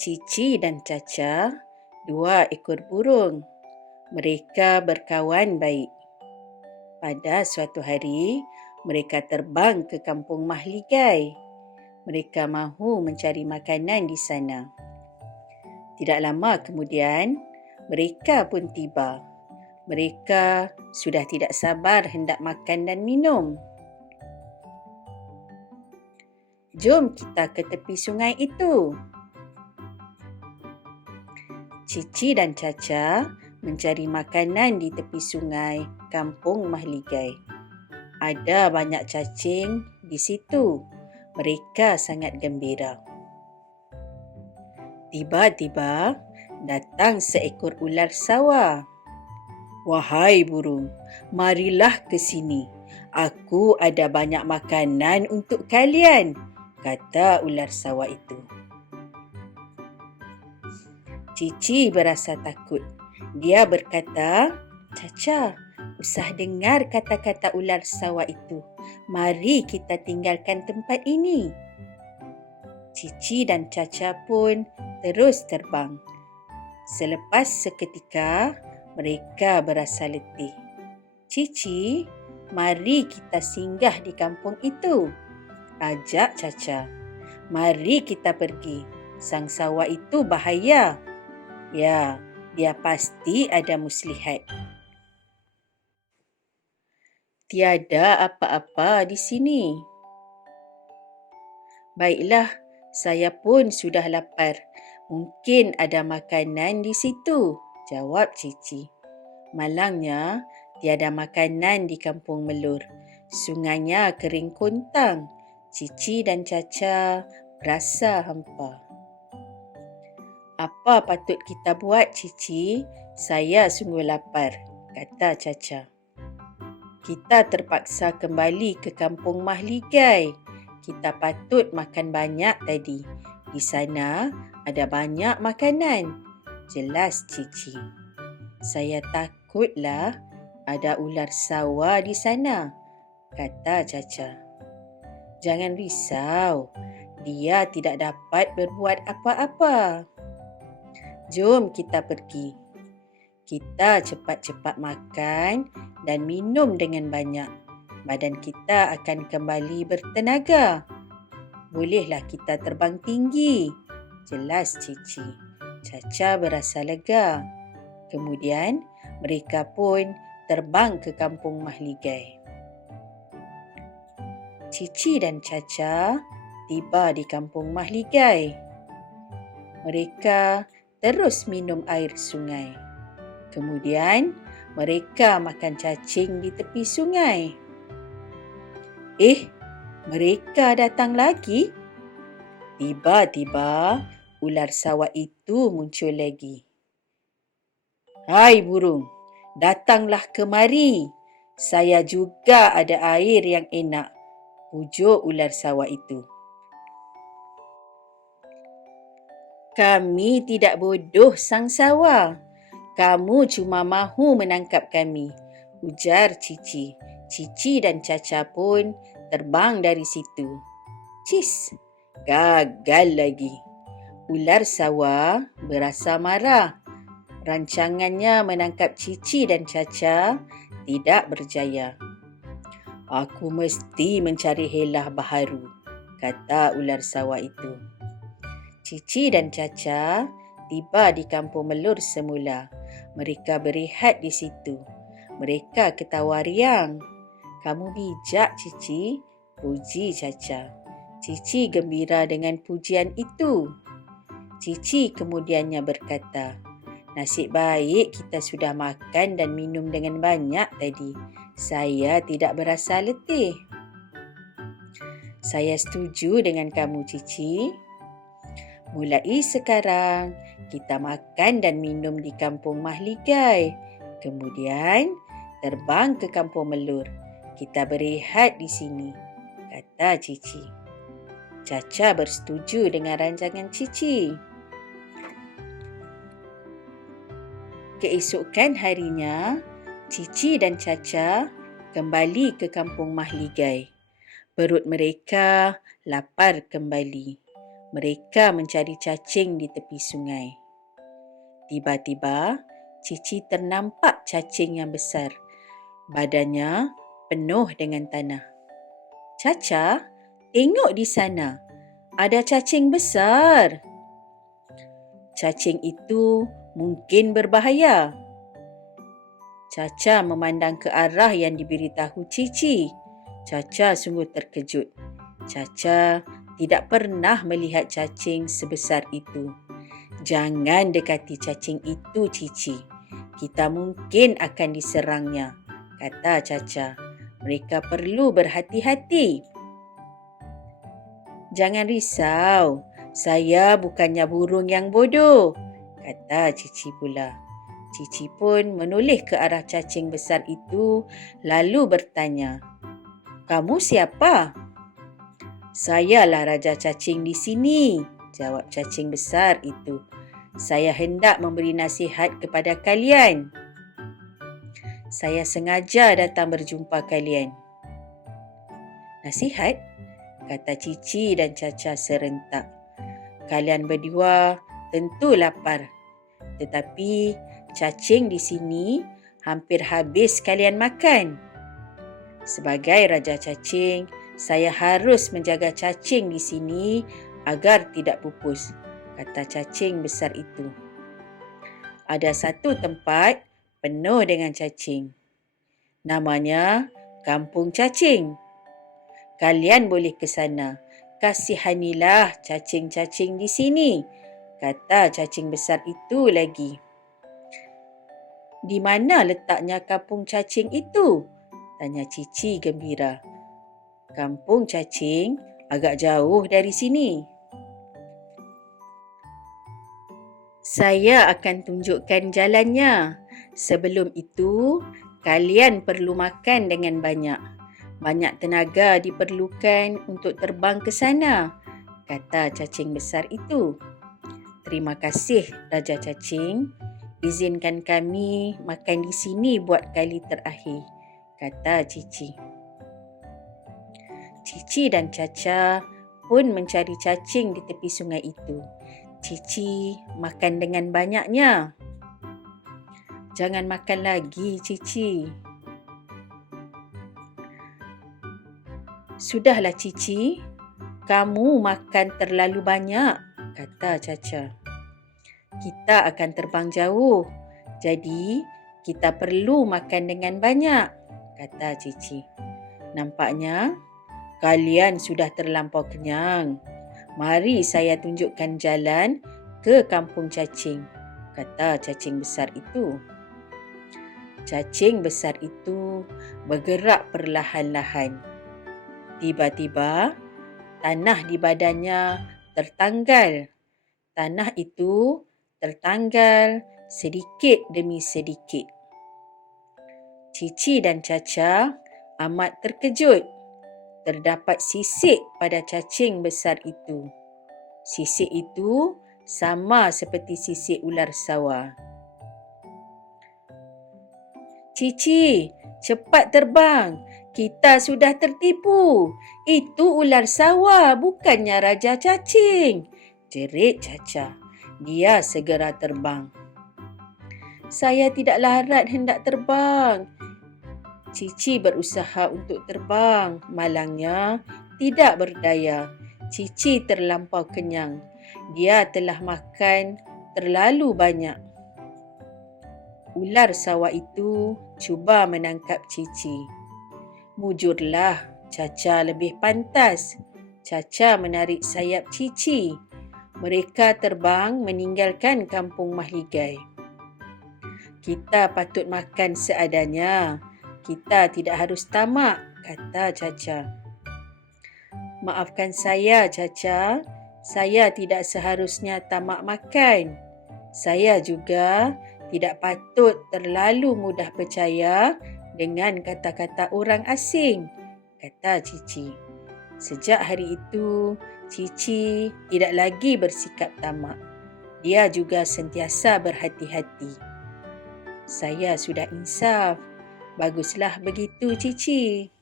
Cici dan Caca, dua ekor burung. Mereka berkawan baik. Pada suatu hari, mereka terbang ke kampung Mahligai. Mereka mahu mencari makanan di sana. Tidak lama kemudian, mereka pun tiba. Mereka sudah tidak sabar hendak makan dan minum. Jom kita ke tepi sungai itu. Cici dan Caca mencari makanan di tepi sungai kampung Mahligai. Ada banyak cacing di situ. Mereka sangat gembira. Tiba-tiba datang seekor ular sawah. "Wahai burung, marilah ke sini. Aku ada banyak makanan untuk kalian," kata ular sawah itu. Cici berasa takut. Dia berkata, "Caca, usah dengar kata-kata ular sawah itu. Mari kita tinggalkan tempat ini." Cici dan Caca pun terus terbang. Selepas seketika, mereka berasa letih. "Cici, mari kita singgah di kampung itu," ajak Caca. "Mari kita pergi. Sang sawah itu bahaya. Ya, dia pasti ada muslihat. Tiada apa-apa di sini." "Baiklah, saya pun sudah lapar. Mungkin ada makanan di situ," jawab Cici. Malangnya, tiada makanan di kampung Melur. Sungainya kering kontang. Cici dan Caca berasa hampa. "Apa patut kita buat, Cici? Saya sungguh lapar," kata Caca. "Kita terpaksa kembali ke kampung Mahligai. Kita patut makan banyak tadi. Di sana ada banyak makanan," jelas Cici. "Saya takutlah ada ular sawah di sana," kata Caca. "Jangan risau, dia tidak dapat berbuat apa-apa. Jom kita pergi. Kita cepat-cepat makan dan minum dengan banyak. Badan kita akan kembali bertenaga. Bolehlah kita terbang tinggi," jelas Cici. Caca berasa lega. Kemudian, mereka pun terbang ke kampung Mahligai. Cici dan Caca tiba di kampung Mahligai. Mereka terus minum air sungai. Kemudian, mereka makan cacing di tepi sungai. Mereka datang lagi. Tiba-tiba, ular sawah itu muncul lagi. "Hai burung, datanglah kemari. Saya juga ada air yang enak," ujuk ular sawah itu. "Kami tidak bodoh, sang sawah. Kamu cuma mahu menangkap kami," ujar Cici. Cici dan Caca pun terbang dari situ. Cis, gagal lagi. Ular sawah berasa marah. Rancangannya menangkap Cici dan Caca tidak berjaya. "Aku mesti mencari helah baharu," kata ular sawah itu. Cici dan Caca tiba di kampung Melur semula. Mereka berehat di situ. Mereka ketawa riang. "Kamu bijak, Cici," puji Caca. Cici gembira dengan pujian itu. Cici kemudiannya berkata, "Nasib baik kita sudah makan dan minum dengan banyak tadi. Saya tidak berasa letih." "Saya setuju dengan kamu, Cici. Mulai sekarang, kita makan dan minum di kampung Mahligai. Kemudian, terbang ke kampung Melur. Kita berehat di sini," kata Cici. Caca bersetuju dengan rancangan Cici. Keesokan harinya, Cici dan Caca kembali ke kampung Mahligai. Perut mereka lapar kembali. Mereka mencari cacing di tepi sungai. Tiba-tiba, Cici ternampak cacing yang besar. Badannya penuh dengan tanah. "Caca, tengok di sana. Ada cacing besar." "Cacing itu mungkin berbahaya." Caca memandang ke arah yang diberitahu Cici. Caca sungguh terkejut. Caca tidak pernah melihat cacing sebesar itu. "Jangan dekati cacing itu, Cici. Kita mungkin akan diserangnya," kata Caca. "Mereka perlu berhati-hati." "Jangan risau, saya bukannya burung yang bodoh," kata Cici pula. Cici pun menoleh ke arah cacing besar itu lalu bertanya, "Kamu siapa?" "Sayalah raja cacing di sini," jawab cacing besar itu. "Saya hendak memberi nasihat kepada kalian. Saya sengaja datang berjumpa kalian." "Nasihat?" kata Cici dan Caca serentak. "Kalian berdua tentu lapar. Tetapi cacing di sini hampir habis kalian makan. Sebagai raja cacing, saya harus menjaga cacing di sini agar tidak pupus," kata cacing besar itu. "Ada satu tempat penuh dengan cacing. Namanya Kampung Cacing. Kalian boleh ke sana. Kasihanilah cacing-cacing di sini," kata cacing besar itu lagi. "Di mana letaknya kampung cacing itu?" tanya Cici gembira. "Kampung cacing agak jauh dari sini. Saya akan tunjukkan jalannya. Sebelum itu, kalian perlu makan dengan banyak. Banyak tenaga diperlukan untuk terbang ke sana," kata cacing besar itu. "Terima kasih, Raja Cacing. Izinkan kami makan di sini buat kali terakhir," kata Cici. Cici dan Caca pun mencari cacing di tepi sungai itu. Cici makan dengan banyaknya. "Jangan makan lagi, Cici." "Sudahlah, Cici. Kamu makan terlalu banyak," kata Caca. "Kita akan terbang jauh. Jadi, kita perlu makan dengan banyak," kata Cici. "Nampaknya kalian sudah terlampau kenyang. Mari saya tunjukkan jalan ke kampung cacing," kata cacing besar itu. Cacing besar itu bergerak perlahan-lahan. Tiba-tiba, tanah di badannya tertanggal. Tanah itu tertanggal sedikit demi sedikit. Cici dan Caca amat terkejut. Terdapat sisik pada cacing besar itu. Sisik itu sama seperti sisik ular sawah. "Cici, cepat terbang. Kita sudah tertipu. Itu ular sawah, bukannya raja cacing," jerit Caca. Dia segera terbang. "Saya tidak larat hendak terbang." Cici berusaha untuk terbang. Malangnya, tidak berdaya. Cici terlampau kenyang. Dia telah makan terlalu banyak. Ular sawah itu cuba menangkap Cici. "Mujurlah, Caca lebih pantas." Caca menarik sayap Cici. Mereka terbang meninggalkan kampung mahligai. "Kita patut makan seadanya. Kita tidak harus tamak," kata Caca. "Maafkan saya, Caca. Saya tidak seharusnya tamak makan. Saya juga tidak patut terlalu mudah percaya dengan kata-kata orang asing," kata Cici. Sejak hari itu, Cici tidak lagi bersikap tamak. Dia juga sentiasa berhati-hati. "Saya sudah insaf." "Baguslah begitu, Cici."